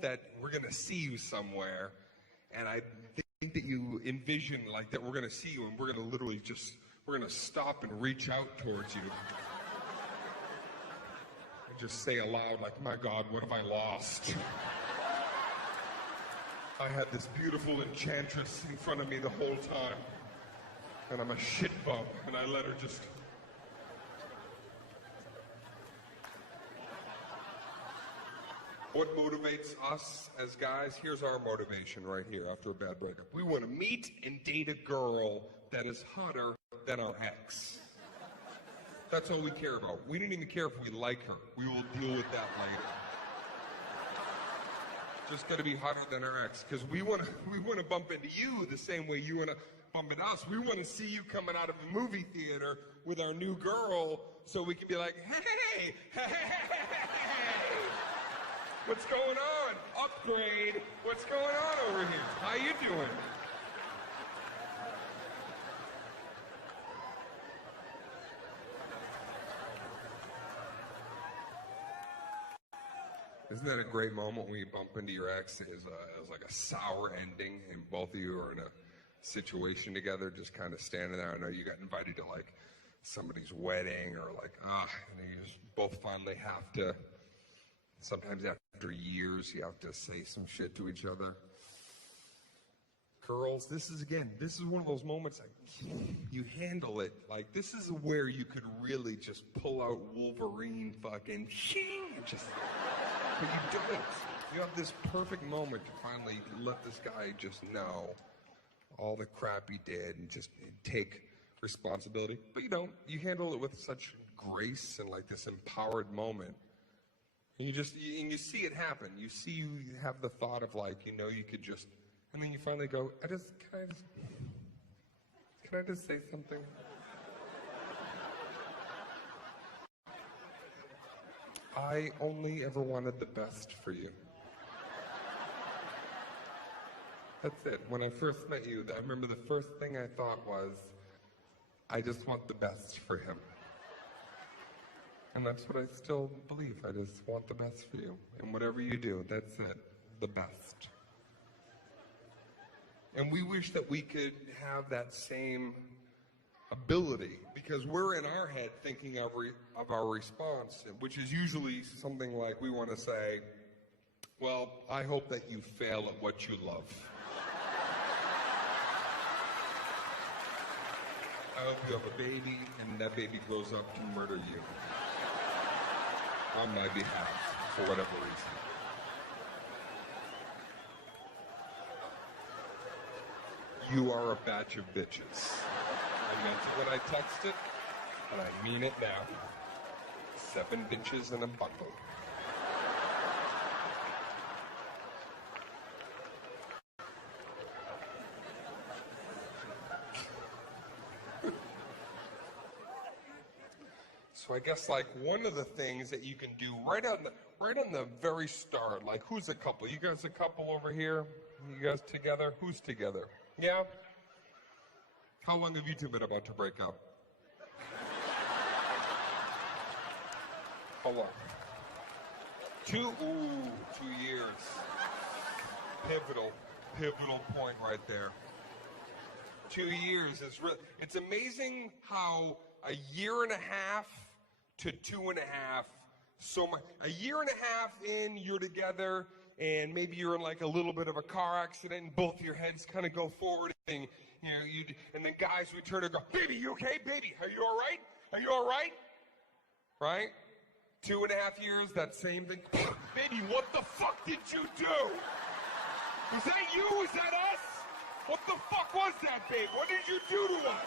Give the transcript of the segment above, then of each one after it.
hope that we're going to see you somewhere, and I think that you envision like that we're going to see you, and we're going to literally just, we're going to stop and reach out towards you. And just say aloud, like, my God, what have I lost? I had this beautiful enchantress in front of me the whole time, and I'm a shit bum, and I let her just... What motivates us as guys? Here's our motivation right here after a bad breakup. We want to meet and date a girl that is hotter than our ex. That's all we care about. We don't even care if we like her. We will deal with that later. Just got to be hotter than our ex, because we want to bump into you the same way you want to bump into us. We want to see you coming out of a movie theater with our new girl, so we can be like, hey, hey, hey, hey. What's going on? Upgrade. What's going on over here? How you doing? Isn't that a great moment when you bump into your ex as like a sour ending and both of you are in a situation together, just kind of standing there? I know you got invited to like somebody's wedding or like, and you just both finally have to, sometimes after years, you have to say some shit to each other. Girls, this is one of those moments like, you handle it. Like, this is where you could really just pull out Wolverine fucking shing, just... But you don't. You have this perfect moment to finally let this guy just know all the crap he did and just take responsibility. But you don't. You handle it with such grace and like this empowered moment. And you see it happen. You have the thought of like, you know, you could just, and then you finally go, can I just say something? I only ever wanted the best for you. That's it. When I first met you, I remember the first thing I thought was, I just want the best for him. And that's what I still believe. I just want the best for you. And whatever you do, that's it. The best. And we wish that we could have that same ability, because we're in our head thinking of our response, which is usually something like we want to say, well, I hope that you fail at what you love. I hope you have a baby and that baby grows up to murder you on my behalf for whatever reason. You are a batch of bitches. I meant it when I texted, and I mean it now. 7 bitches in a bundle. So I guess like one of the things that you can do right on the very start, like who's a couple? You guys a couple over here? You guys together? Who's together? Yeah? How long have you two been about to break up? How long? 2 years. Pivotal point right there. 2 years is it's amazing how a year and a half to 2.5, so much. A year and a half in, you're together, and maybe you're in like a little bit of a car accident, and both your heads kind of go forward, and and then guys return and go, baby, you okay? Baby, are you all right? Are you all right? Right? 2.5 years, that same thing. Baby, what the fuck did you do? Was that you? Was that us? What the fuck was that, babe? What did you do to us?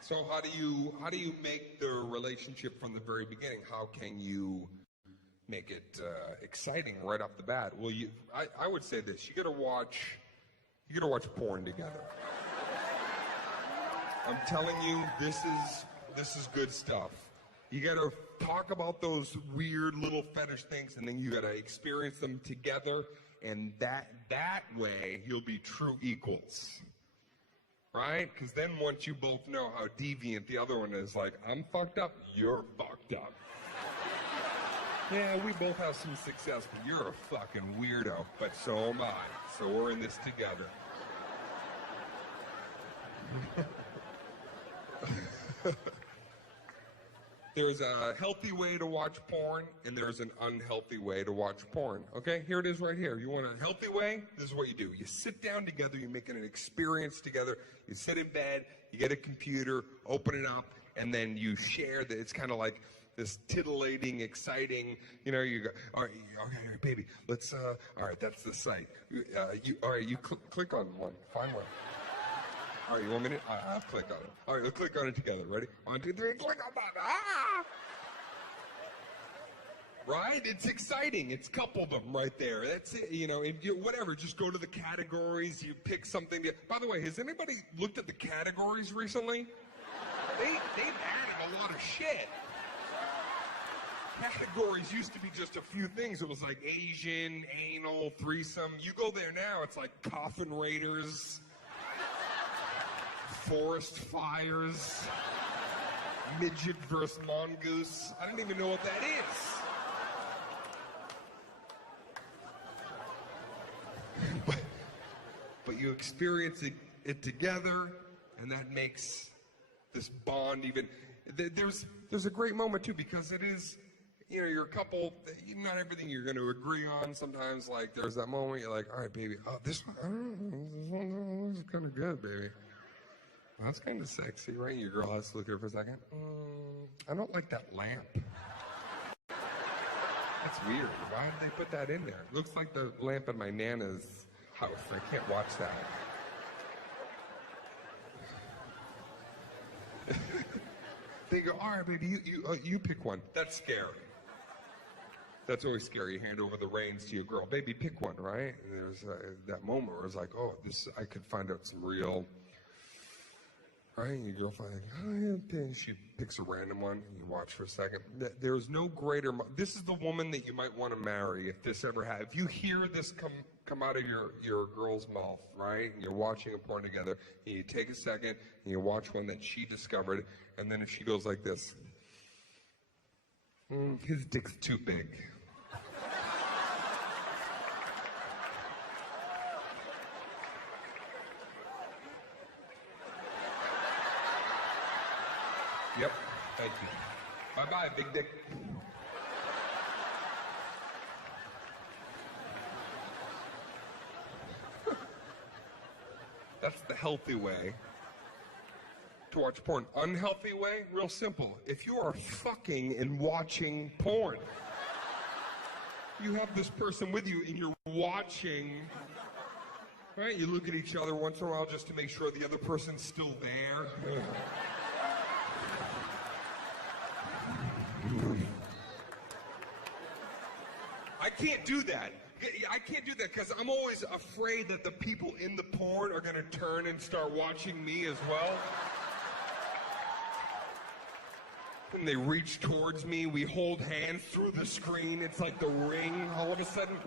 So how do you make the relationship from the very beginning? How can you make it exciting right off the bat? Well, I would say this: you gotta watch porn together. I'm telling you, this is good stuff. You gotta talk about those weird little fetish things, and then you gotta experience them together, and that way you'll be true equals. Right? Because then once you both know how deviant the other one is, like, I'm fucked up, you're fucked up. Yeah, we both have some success, but you're a fucking weirdo. But so am I. So we're in this together. There's a healthy way to watch porn, and there's an unhealthy way to watch porn. Okay, here it is right here. You want a healthy way? This is what you do. You sit down together, you make it an experience together. You sit in bed, you get a computer, open it up, and then you share that. It's kind of like this titillating, exciting, you know, you go, all right, okay, baby, let's, all right, that's the site. All right, you click on one, find one. All right, you want me to? I'll click on it. All right, let's click on it together. Ready? 1, 2, 3, click on that. Ah! Right? It's exciting. It's coupledom right there. That's it. You know, whatever. Just go to the categories. You pick something. By the way, has anybody looked at the categories recently? They've added a lot of shit. Categories used to be just a few things. It was like Asian, anal, threesome. You go there now, it's like coffin raiders, forest fires, midget versus mongoose. I don't even know what that is. But you experience it together, and that makes this bond even. There's a great moment too, because it is, you know, you're a couple. Not everything you're going to agree on. Sometimes, like, there's that moment you're like, all right, baby, this one looks kind of good, baby. That's kind of sexy, right? Your girl has to look at her for a second. I don't like that lamp. That's weird. Why did they put that in there? Looks like the lamp in my Nana's house. I can't watch that. They go, all right, baby, you pick one. That's scary. That's always scary. You hand over the reins to your girl. Baby, pick one, right? And there's that moment where it's like, oh, I could find out some real... Right, and your girlfriend, like, oh, yeah, she picks a random one, and you watch for a second. There's no greater... This is the woman that you might want to marry if this ever had... If you hear this come out of your girl's mouth, right, and you're watching a porn together, and you take a second, and you watch one that she discovered, and then if she goes like this, his dick's too big. Yep, thank you. Bye-bye, big dick. That's the healthy way to watch porn. Unhealthy way, real simple. If you are fucking and watching porn, you have this person with you and you're watching, right? You look at each other once in a while just to make sure the other person's still there. I can't do that. I can't do that because I'm always afraid that the people in the porn are going to turn and start watching me as well. And they reach towards me. We hold hands through the screen. It's like The Ring all of a sudden.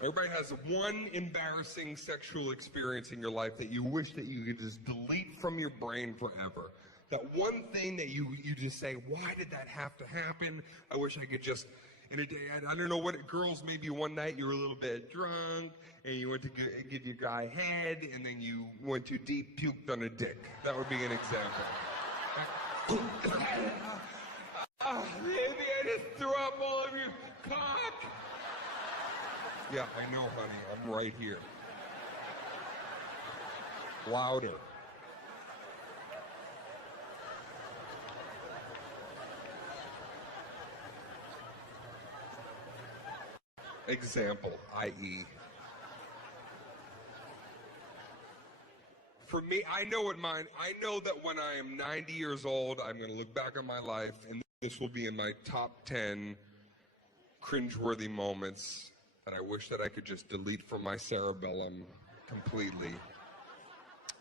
Everybody has one embarrassing sexual experience in your life that you wish that you could just delete from your brain forever. That one thing that you just say, why did that have to happen? I wish I could just, in a day, I don't know what, girls, maybe one night you were a little bit drunk, and you went to give your guy head, and then you went too deep, puked on a dick. That would be an example. Maybe I just threw up all of your cock. Yeah, I know, honey. I'm right here. Louder. Example, i.e. For me, I know that when I am 90 years old, I'm going to look back on my life, and this will be in my top 10 cringeworthy moments that I wish that I could just delete from my cerebellum completely.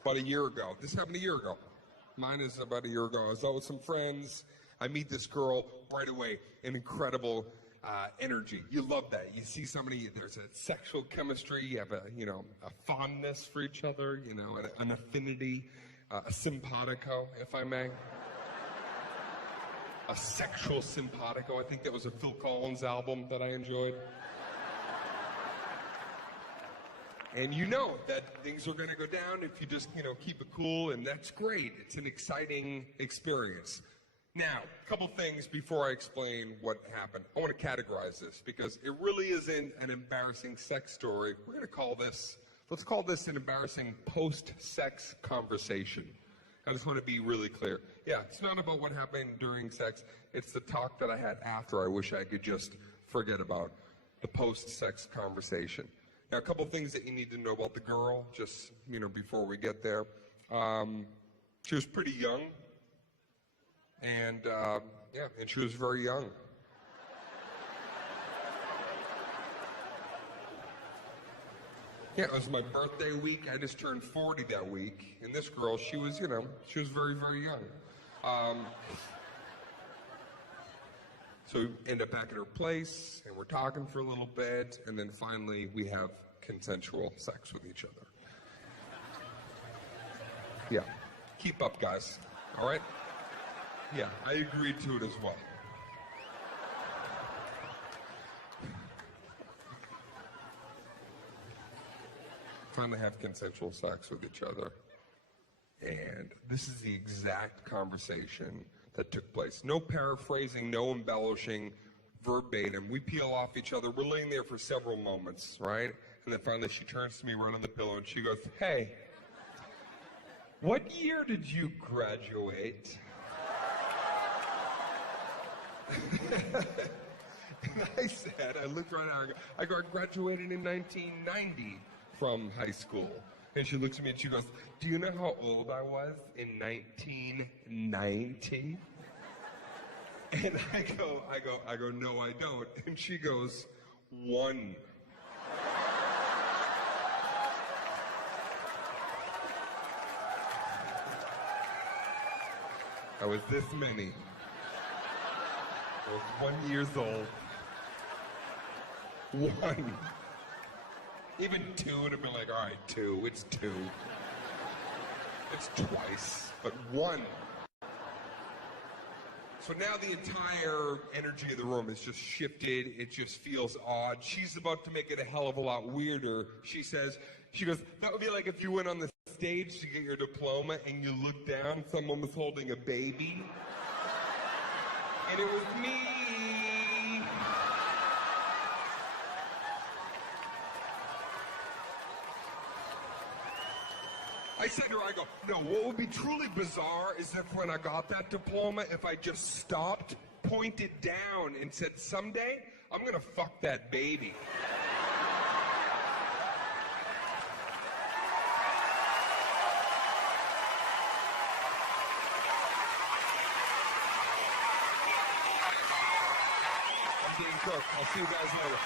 about a year ago. This happened a year ago. Mine is about a year ago. I was out with some friends. I meet this girl right away. An incredible energy. You love that. You see somebody, there's a sexual chemistry. You have a fondness for each other, an affinity, a simpatico, if I may. A sexual simpatico. I think that was a Phil Collins album that I enjoyed. And you know that things are going to go down if you just, keep it cool, and that's great. It's an exciting experience. Now, a couple things before I explain what happened. I want to categorize this because it really isn't an embarrassing sex story. We're going to let's call this an embarrassing post-sex conversation. I just want to be really clear. Yeah, it's not about what happened during sex. It's the talk that I had after I wish I could just forget about. The post-sex conversation. Now, a couple things that you need to know about the girl, just, before we get there. She was pretty young, and she was very young. Yeah, it was my birthday week. I just turned 40 that week, and this girl, she was very, very young. So we end up back at her place, and we're talking for a little bit, and then finally we have consensual sex with each other. Yeah. Keep up, guys. All right? Yeah, I agreed to it as well. Finally have consensual sex with each other. And this is the exact conversation that took place. No paraphrasing, no embellishing, verbatim. We peel off each other. We're laying there for several moments, right? And then finally she turns to me right on the pillow and she goes, "Hey, what year did you graduate?" And I looked right at her. I graduated in 1990 from high school. And she looks at me and she goes, "Do you know how old I was in 1990? And I go, "No, I don't." And she goes, "1." I was this many. I was 1 year old. 1. Even 2 would have been like, all right, 2, it's 2. It's twice, but 1. So now the entire energy of the room has just shifted. It just feels odd. She's about to make it a hell of a lot weirder. She goes, "That would be like if you went on the stage to get your diploma and you looked down, someone was holding a baby. And it was me." I said to her, I go, "No, what would be truly bizarre is if when I got that diploma, if I just stopped, pointed down, and said, someday, I'm going to fuck that baby." I'm Dane Cook. I'll see you guys later.